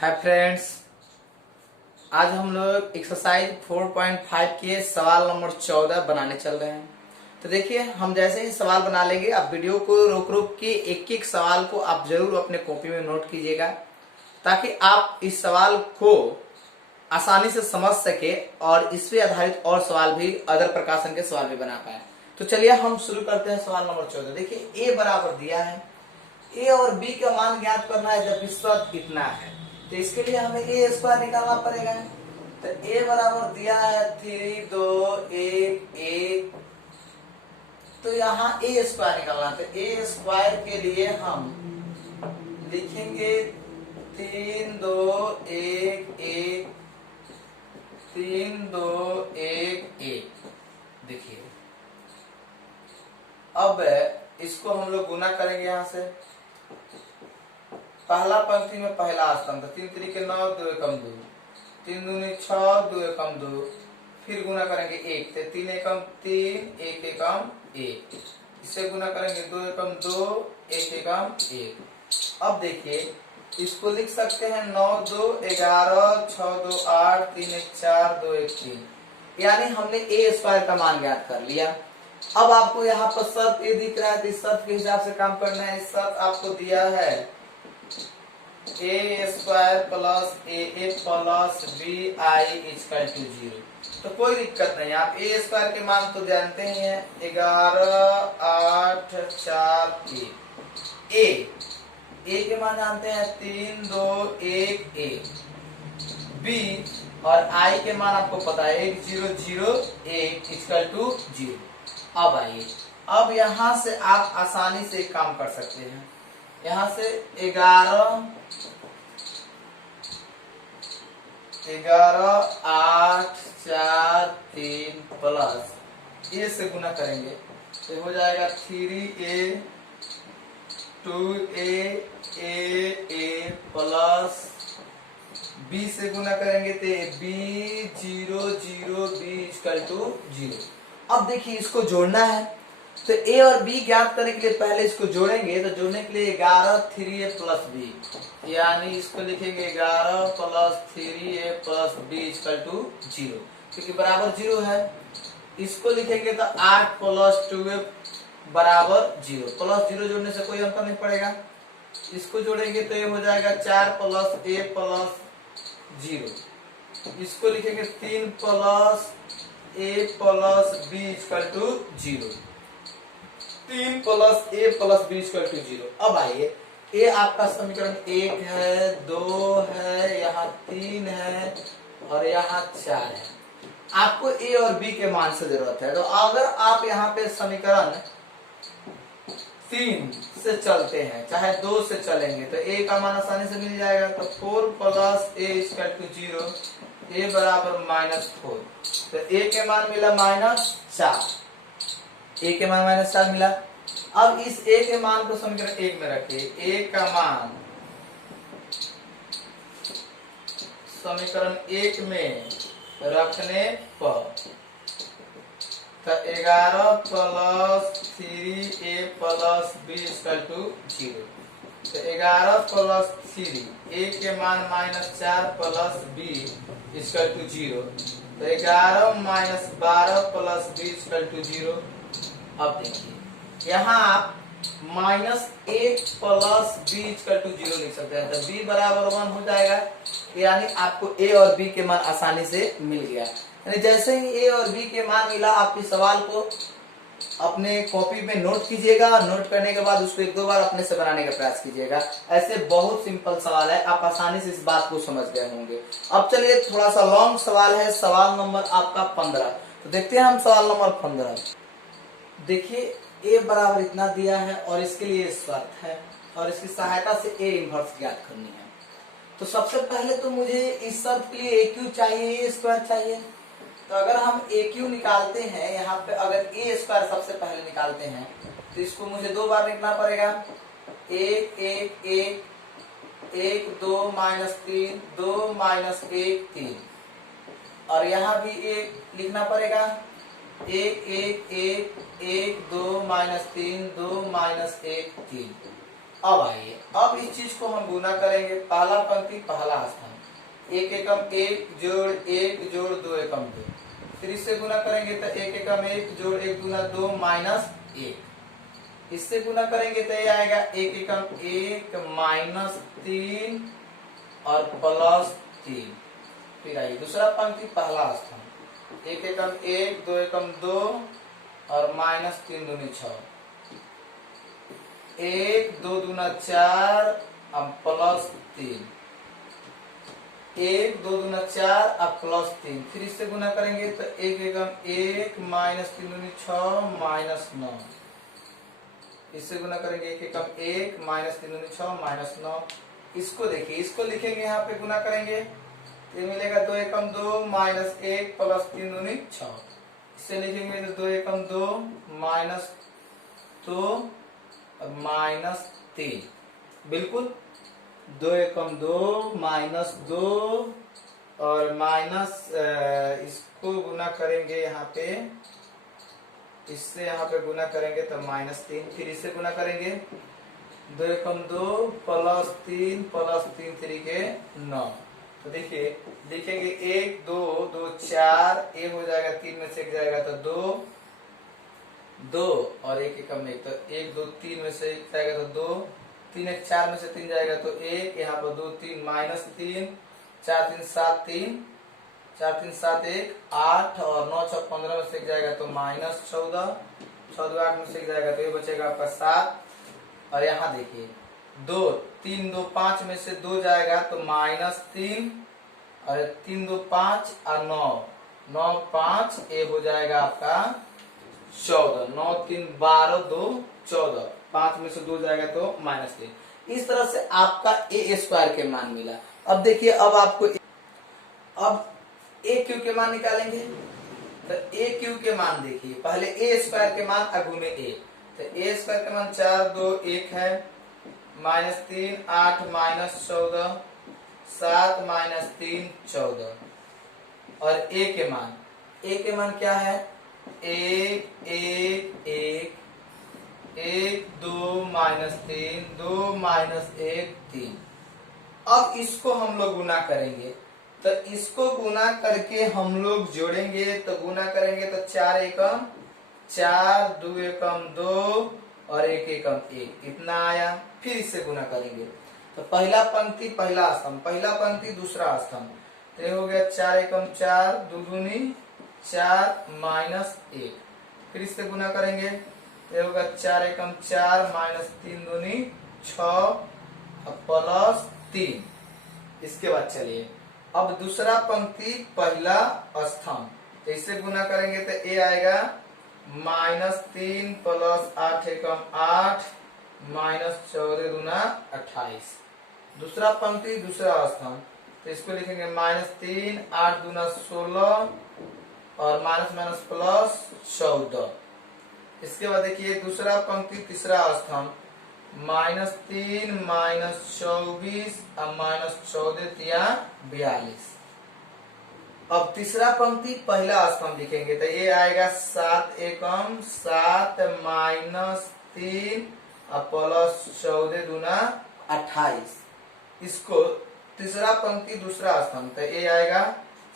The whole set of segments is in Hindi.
हाय फ्रेंड्स, आज हम लोग एक्सरसाइज 4.5 के सवाल नंबर 14 बनाने चल रहे हैं। तो देखिए, हम जैसे ही सवाल बना लेंगे, आप वीडियो को रोक रोक के एक एक सवाल को आप जरूर अपने कॉपी में नोट कीजिएगा, ताकि आप इस सवाल को आसानी से समझ सके और इस पे आधारित और सवाल भी, अदर प्रकाशन के सवाल भी बना पाए। तो चलिए हम शुरू करते हैं सवाल नंबर 14। देखिए, ए बराबर दिया है, ए और बी का मान ज्ञात करना है जब शर्त इतना है, तो इसके लिए हमें ए स्क्वायर निकालना पड़ेगा। तो ए बराबर दिया है 3 2 1 1, तो यहाँ ए स्क्वायर निकालना। तो ए स्क्वायर के लिए हम लिखेंगे 3 2 1 1 3 2 1 1। देखिए, अब इसको हम लोग गुना करेंगे। यहाँ से पहला पंक्ति में पहला स्तंभ, 3 3 के 9, 2 एकम 2, 3 दूनी 6, 2 एकम 2, फिर गुना करेंगे 1 से, 3 एकम 3, 1 एकम 1, इससे गुना करेंगे 2 एकम 2, 1 एकम 1। अब देखिए, इसको लिख सकते हैं 9 2 11, 6 2 8, 3 1 4, 2 1 3, यानी हमने ए स्क्वायर का मान ज्ञात कर लिया। अब आपको यहाँ पर शर्त ए दिख रहा है, तो इस शर्त के हिसाब से काम करना है। इस शर्त आपको दिया है a square plus a plus b I equal to 0। तो कोई दिक्कत नहीं, आप ए स्क्वायर के मान तो जानते ही हैं, 11 8 4 1। ए के मान जानते हैं 3 2 1 1। बी और आई के मान आपको पता है 1 0 0 1 इक्वल टू 0। अब आइए, अब यहां से आप आसानी से एक काम कर सकते हैं। यहां से 11 8 4 3 प्लस ए से गुना करेंगे तो हो जाएगा 3a 2a a plus B से गुना करेंगे तो b 0 0 b इक्वल टू 0। अब देखिए, इसको जोड़ना है, तो ए और बी ज्ञात करने के लिए पहले इसको जोड़ेंगे। तो जोड़ने के लिए 11 3a प्लस बी, यानी इसको लिखेंगे 11 plus 3a plus b equal to 0, क्योंकि बराबर 0 है। इसको लिखेंगे तो 8 प्लस 2a बराबर 0, प्लस 0 जोड़ने से कोई अंतर नहीं पड़ेगा। इसको जोड़ेंगे तो ये हो जाएगा 4 प्लस a प्लस 0। इसको लिखेंगे 3 plus a plus b equal to 0, 3 plus a plus b equal to 0। अब आइए, ए आपका समीकरण 1 है, 2 है, यहाँ 3 है और यहाँ 4 है। आपको ए और बी के मान से जरूरत है। तो अगर आप यहाँ पे समीकरण 3 से चलते हैं, चाहे 2 से चलेंगे, तो ए का मान आसानी से मिल जाएगा। तो 4 प्लस ए इक्वल टू 0, ए बराबर -4। तो ए के मान मिला -4, ए के मान -4 मिला। अब इस ए के मान को समीकरण 1 में रखिए। ए का मान समीकरण 1 में रखने पर तो 11 plus 3a plus b equal to 0। तो 11 प्लस 3, a के मान -4 प्लस b इक्वल टू 0। तो 11 minus 12 plus b equal to 0। अब देखिए, यहाँ आप -8 प्लस b इक्वल टू 0 लिख सकते हैं। तो b बराबर 1 हो जाएगा, यानी आपको a और b के मान आसानी से मिल गया। यानी जैसे ही a और b के मान मिला, आप इस सवाल को अपने कॉपी में नोट कीजिएगा। नोट करने के बाद उसको 1-2 बार अपने से बनाने का प्रयास कीजिएगा। ऐसे बहुत सिंपल सवाल है, आप आसानी से इस बात को समझ गए होंगे। अब चलिए, थोड़ा सा लॉन्ग सवाल है, सवाल नंबर आपका 15। तो देखते हैं हम सवाल नंबर 15। देखिए, ए बराबर इतना दिया है और इसके लिए शर्त है, और इसकी सहायता से ए इनवर्स ज्ञात करनी है। तो सबसे पहले तो मुझे इस शर्त के लिए ए क्यू चाहिए, ए स्क्वायर चाहिए। तो अगर हम ए क्यू निकालते हैं, यहाँ पे अगर ए स्क्वायर सबसे पहले निकालते हैं, तो इसको मुझे 2 बार लिखना पड़ेगा। 1 1 1 1 2 -3 2 -1 3, और यहाँ भी 1 लिखना पड़ेगा। 1 1 1 1 2 -3 2 -1 3। अब आइए, अब इस चीज को हम गुना करेंगे, पहला पंक्ति पहला स्थान, एक एकम एक जोड़ दो एकम दो, फिर इससे गुना करेंगे तो एक एकम एक जोड़ एक गुना दो माइनस एक, इससे गुना करेंगे तो ये आएगा एक एकम एक माइनस तीन और प्लस तीन। फिर आइए दूसरा पंक्ति पहला स्थान, एक एकम एक दो एकम दो और माइनस तीन दूनी छह, एक दो दूना चार अब प्लस तीन, एक दो दूना चार अब प्लस तीन, फिर इससे गुना करेंगे तो एक एकम एक माइनस तीन दूनी छह माइनस नौ, इससे गुना करेंगे एक एकम एक माइनस तीन दूनी छह माइनस नौ। इसको देखिए, इसको लिखेंगे यहाँ पे गुना करेंगे, ये मिलेगा दो एकम दो माइनस एक प्लस तीन दूनी छह, इससे लिखेंगे तो दो एकम दो माइनस दो माइनस तीन, बिल्कुल दो एकम दो माइनस दो और माइनस इसको गुना करेंगे यहाँ पे, इससे यहाँ पे गुना करेंगे तो माइनस तीन, फिर इससे गुना करेंगे दो एकम दो प्लस तीन तरीके नौ। तो देखिए लिखेंगे एक दो दो चार, एक हो जाएगा तीन में से एक जाएगा तो दो दो और एक एकम एक, तो एक दो तीन में से एक जाएगा तो दो, तीन एक चार में से तीन जाएगा तो एक, यहाँ पर दो तीन माइनस तीन, चार तीन सात एक आठ और नौ छह 15 में से एक जाएगा तो माइनस 14, 14 8 में से एक जाएगा तो ये बचेगा आपका 7। और यहाँ देखिए दो तीन दो 5 में से दो जाएगा तो माइनस 3 और 3 2 5 और 9 9 5 ये हो जाएगा आपका 14, 9 3 12 2 14, 5 में से 2 जाएगा तो माइनस 3। इस तरह से आपका ए स्क्वायर के मान मिला। अब देखिए, अब आपको अब ए क्यू के मान निकालेंगे, तो ए क्यू के मान देखिए, पहले ए स्क्वायर के मान अगुने ए, तो ए स्क्वायर के मान 4 2 1 है, माइनस 3 8 माइनस 14 7 माइनस 3 14। और ए के मान क्या है, एक एक एक एक दो माइनस तीन दो माइनस एक तीन। अब इसको हम लोग गुना करेंगे, तो इसको गुना करके हम लोग जोड़ेंगे, तो गुना करेंगे तो चार एकम चार, दो एकम दो और एक एकम एक, इतना आया। फिर इससे गुना करेंगे तो पहला पंक्ति पहला स्तंभ, पहला पंक्ति दूसरा स्तंभ, तो ये हो गया चार एकम चार, दो दूनी चार माइनस एक, फिर इससे गुना करेंगे ये होगा चार एकम चार माइनस तीन दूनी छह प्लस तीन। इसके बाद चलिए अब दूसरा पंक्ति पहला स्तंभ, तो इससे गुना करेंगे तो ए आएगा माइनस तीन प्लस आठ एकम आठ माइनस 14 दूना 28। दूसरा पंक्ति दूसरा स्तंभ, तो इसको लिखेंगे माइनस तीन आठ दूना 16 और माइनस माइनस प्लस 14। इसके बाद देखिए दूसरा पंक्ति तीसरा स्तंभ, माइनस तीन माइनस 24 और माइनस 14 तिया 42। अब तीसरा पंक्ति पहला स्तंभ लिखेंगे तो ये आएगा सात एकम सात माइनस तीन और प्लस 14 दूना 28। इसको तीसरा पंक्ति दूसरा स्तंभ, तो ये आएगा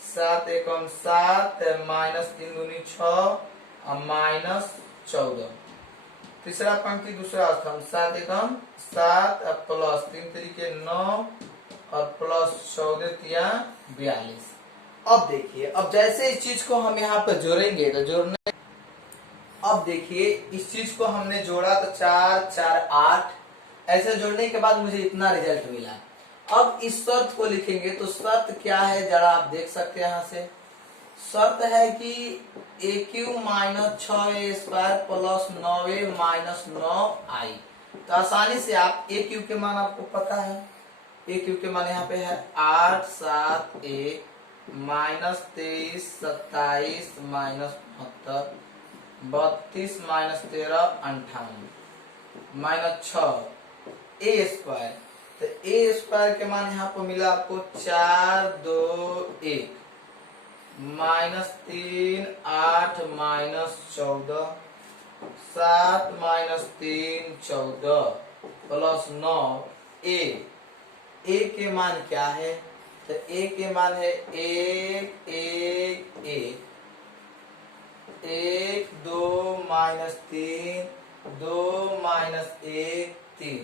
सात एकम सात माइनस तीन दूनी छह और माइनस 14। तीसरा पंक्ति दूसरा स्तंभ, सात एकम सात प्लस तीन तरीके 9 और प्लस 14 तिया 42। अब देखिए, अब जैसे इस चीज को हम यहाँ पर जोड़ेंगे तो जोड़ने, अब देखिए इस चीज को हमने जोड़ा तो 4 4 8, ऐसे जोड़ने के बाद मुझे इतना रिजल्ट मिला। अब इस शर्त को लिखेंगे तो शर्त क्या है जरा आप देख सकते हैं, यहाँ से शर्त है कि a cube minus 6 square plus 9 minus 9 I. तो आसानी से आप ए क्यू के मान आपको पता है, ए क्यू के मान यहाँ पे है 8 7 1 minus 23 27 minus 72 32 minus 13 58 minus 6 a square. तो ए स्क्वायर के मान यहाँ पर मिला आपको 4 2 1 माइनस 3 8 माइनस 14 7 माइनस 3 14 प्लस 9 ए। ए के मान क्या है? तो ए के मान है 1 1 1 1 2 माइनस 3 2 माइनस 1 3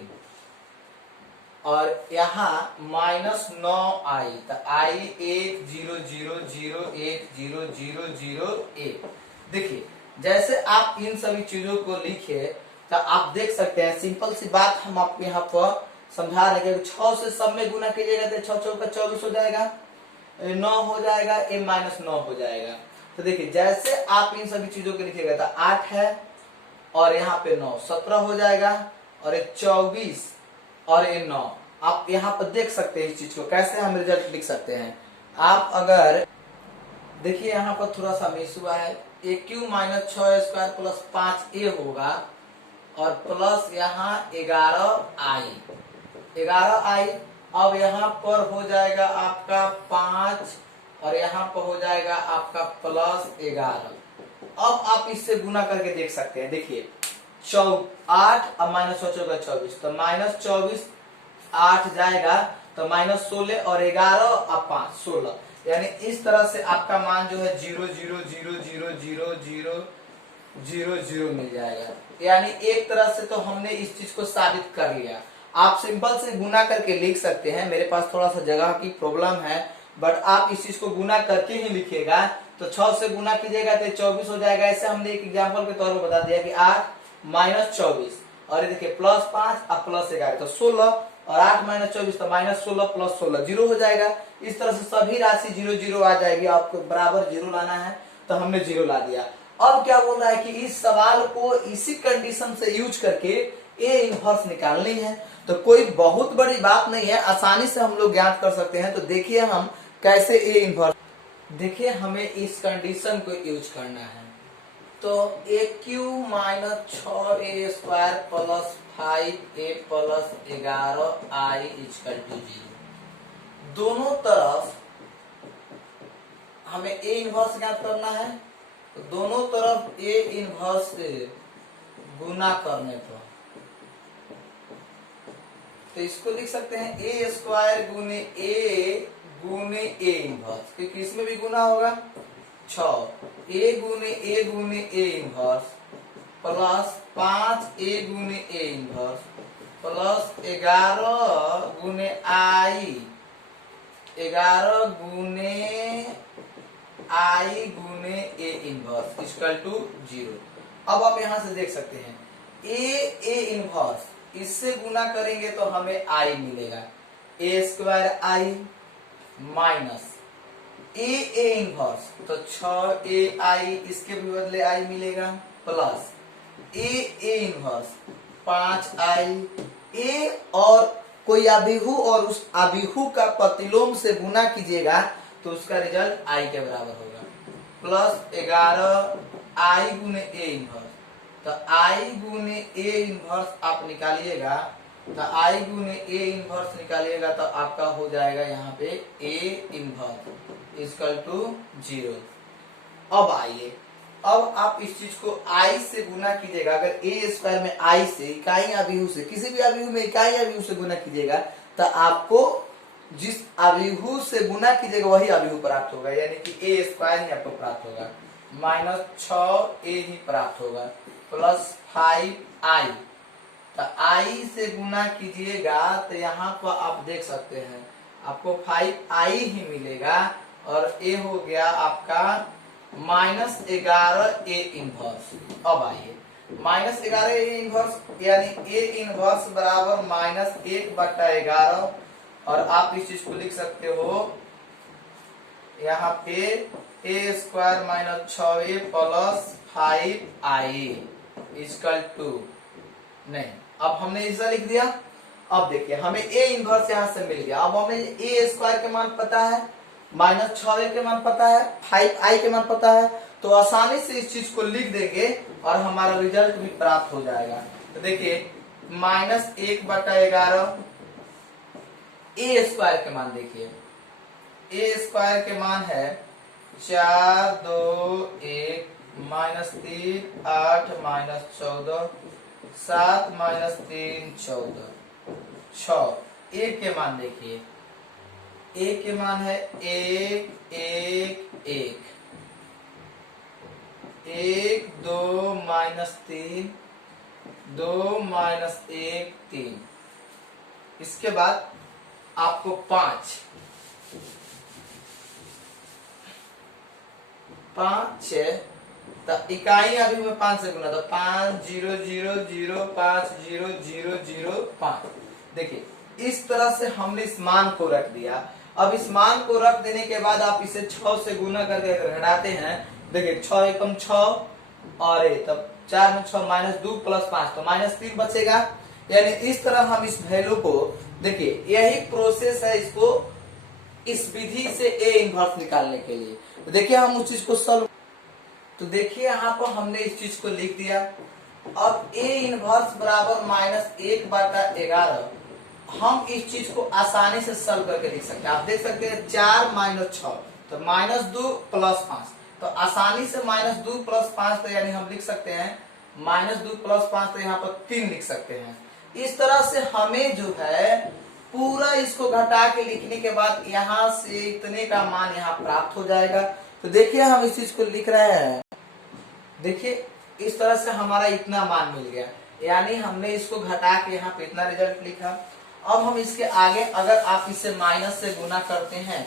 और यहाँ माइनस 9 आई। तो आई 1 0 0 0 1 0 0 0 1। देखिए जैसे आप इन सभी चीजों को लिखे तो आप देख सकते हैं सिंपल सी बात हम आपको यहाँ पर समझा रहे हैं। 6 से सब में गुना कीजिएगा तो 6 चौका 24 हो जाएगा, 9 हो जाएगा, ए माइनस 9 हो जाएगा। तो देखिए जैसे आप इन सभी चीजों को लिखिएगा तो 8 है और यहाँ पे 9 17 हो जाएगा और ये 24 और ये 9। आप यहाँ पर देख सकते हैं इस चीज को कैसे हम रिजल्ट लिख सकते हैं। आप अगर देखिए यहाँ पर थोड़ा सा मिस हुआ है, ए क्यू माइनस 6 स्क्वायर प्लस 5 ए होगा और प्लस यहाँ 11 आई। अब यहाँ पर हो जाएगा आपका 5 और यहाँ पर हो जाएगा आपका प्लस 11। अब आप इससे गुना करके देख सकते हैं। देखिए 8 और माइनस 24 तो माइनस 24 8 जाएगा तो माइनस 16 और 11 और 5 16, यानी इस तरह से आपका मान जो है 0 0 0 0 0 0 0 0 मिल जाएगा। यानी एक तरह से तो हमने इस चीज को साबित कर लिया। आप सिंपल से गुना करके लिख सकते हैं। मेरे पास थोड़ा सा जगह की प्रॉब्लम है बट आप इस चीज को गुना करके ही लिखिएगा। तो 6 से गुना कीजिएगा तो 24 हो जाएगा। ऐसे हमने एक एग्जांपल के तौर पर बता दिया कि 8 माइनस 24 और ये देखिए प्लस 5 और प्लस 11 तो 16 और 8 माइनस 24 तो माइनस 16 प्लस 16 0 हो जाएगा। इस तरह से सभी राशि 0 0 आ जाएगी। आपको बराबर 0 लाना है तो हमने 0 ला दिया। अब क्या बोल रहा है कि इस सवाल को इसी कंडीशन से यूज करके ए इनवर्स निकालनी है। तो कोई बहुत बड़ी बात नहीं है, आसानी से हम लोग ज्ञात कर सकते हैं। तो देखिए हम कैसे ए इनवर्स, देखिए हमें इस कंडीशन को यूज करना है। तो a cube minus 6 a square plus 5 a plus 11 I equal to 0। दोनों तरफ हमें ए इनवर्स ज्ञात करना है। तो दोनों तरफ ए इनवर्स से गुना करने पर तो इसको लिख सकते हैं ए स्क्वायर गुने ए इनवर्स, क्योंकि इसमें भी गुना होगा 6 ए गुने ए इनवर्स प्लस 5 ए गुने ए इनवर्स प्लस 11 गुने आई 11 गुने आई गुने ए इनवर्स इक्वल टू 0। अब आप यहां से देख सकते हैं ए इनवर्स इससे गुना करेंगे तो हमें आई मिलेगा, a square I minus a inverse तो 6 ए आई, इसके भी बदले आई मिलेगा प्लस ए इनवर्स 5 आई ए और कोई अभिहु और उस अभिहु का प्रतिलोम से गुना कीजिएगा तो उसका रिजल्ट आई के बराबर होगा प्लस 11 आई गुने ए इनवर्स। तो आई गुने ए इनवर्स आप निकालिएगा तो आई गुने ए इनवर्स निकालिएगा तो आपका हो जाएगा यहाँ पे ए इनवर्स इक्वल टू 0। अब आइए, अब आप इस चीज को आई से गुना कीजिएगा। अगर ए स्क्वायर में आई से इकाई अभिहु से किसी भी अभिहु में इकाई अभिहु से गुना कीजिएगा तो आपको जिस अभिहु से गुना कीजिएगा वही अभिहु प्राप्त होगा, यानी कि ए स्क्वायर ही आपको प्राप्त होगा माइनस 6 ए ही प्राप्त होगा प्लस 5 आई। तो आई से गुना कीजिएगा तो यहाँ पर आप देख सकते हैं आपको 5 आई ही मिलेगा और ए हो गया आपका माइनस 11 ए इनवर्स। अब आइए माइनस 11 ए इनवर्स यानी ए इनवर्स बराबर माइनस 1/11 और आप इस चीज को लिख सकते हो यहाँ पे a square minus 6 a plus 5 I equal to नहीं। अब हमने ऐसा लिख दिया। अब देखिए हमें ए इनवर्स यहाँ से मिल गया। अब हमें ए स्क्वायर के मान पता है, माइनस 6 के मान पता है, 5 आई के मान पता है, तो आसानी से इस चीज को लिख देंगे और हमारा रिजल्ट भी प्राप्त हो जाएगा। तो देखिए माइनस 1/11 ए स्क्वायर के मान देखिए, ए स्क्वायर के मान है 4 2 1 माइनस 3 8 माइनस 14 7 माइनस 3 14। 6 ए के मान देखिए, ए के मान है 1 1 1 1 2 माइनस 3 2 माइनस 1 3। इसके बाद आपको 5 6 तो इकाई अभी मैं 5 से गुना, तो 5 0 0 0 5 0 0 0 5। देखिए इस तरह से हमने इस मान को रख दिया। अब इस मान को रख देने के बाद आप इसे 6 से गुना करके घटाते हैं, देखिए 6 एकम 6 और तब 4 में 6 माइनस 2 प्लस 5 तो माइनस 3 बचेगा। यानी इस तरह हम इस वैल्यू को, देखिए यही प्रोसेस है इसको इस विधि से ए इनवर्स निकालने के लिए। तो देखिए हम उस चीज को सॉल्व, तो देखिए यहाँ पर हमने इस चीज को लिख दिया। अब ए इनवर्स बराबर -1/11। हम इस चीज को आसानी से सॉल्व करके लिख सकते हैं। आप देख सकते हैं 4 माइनस 6 तो -2 प्लस 5, तो आसानी से -2 प्लस 5 तो यानी हम लिख सकते हैं -2 प्लस 5 तो यहाँ पर 3 लिख सकते हैं। इस तरह से हमें जो है पूरा इसको घटा के लिखने के बाद यहाँ से इतने का मान यहाँ प्राप्त हो जाएगा। तो देखिए हम इस चीज को लिख रहे हैं, देखिए इस तरह से हमारा इतना मान मिल गया, यानी हमने इसको घटा के यहाँ पे इतना रिजल्ट लिखा। अब हम इसके आगे अगर आप इसे माइनस से गुना करते हैं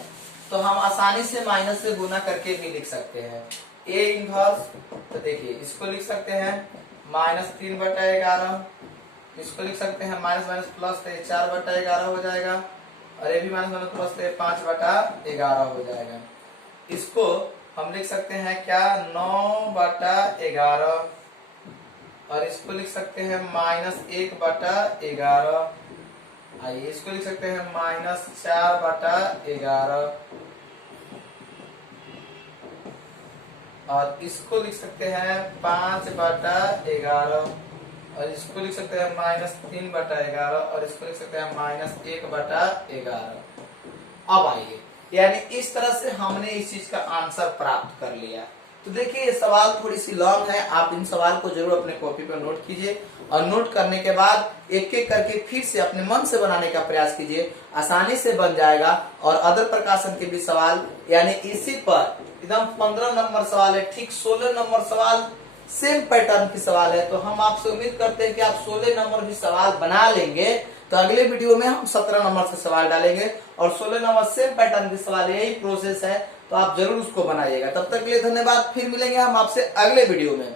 तो हम आसानी से माइनस से गुना करके भी लिख सकते हैं ए इनवर्स। तो देखिए इसको लिख सकते हैं -3/11, इसको लिख सकते हैं माइनस माइनस प्लस तो 4/11 हो जाएगा, और ये भी माइनस माइनस प्लस तो 5/11 हो जाएगा। इसको हम लिख सकते हैं क्या 9/11, और इसको लिख सकते हैं -1/11। आइए इसको लिख सकते हैं -4/11, और इसको लिख सकते हैं 5/11, और इसको लिख सकते हैं -3/11, और इसको लिख सकते हैं -1/11। अब आइए, यानी इस तरह से हमने इस चीज का आंसर प्राप्त कर लिया। तो देखिए ये सवाल थोड़ी सी लॉन्ग है, आप इन सवाल को जरूर अपने कॉपी पर नोट कीजिए, और नोट करने के बाद एक एक करके फिर से अपने मन से बनाने का प्रयास कीजिए, आसानी से बन जाएगा। और अदर प्रकाशन के भी सवाल, यानी इसी पर एकदम 15 नंबर सवाल है, ठीक 16 नंबर सवाल सेम पैटर्न की सवाल है। तो हम आपसे उम्मीद करते हैं कि आप 16 नंबर भी सवाल बना लेंगे। तो अगले वीडियो में हम 17 नंबर से सवाल डालेंगे, और 16 नंबर सेम पैटर्न के सवाल, यही प्रोसेस है, तो आप जरूर उसको बनाइएगा। तब तक के लिए धन्यवाद, फिर मिलेंगे हम आपसे अगले वीडियो में।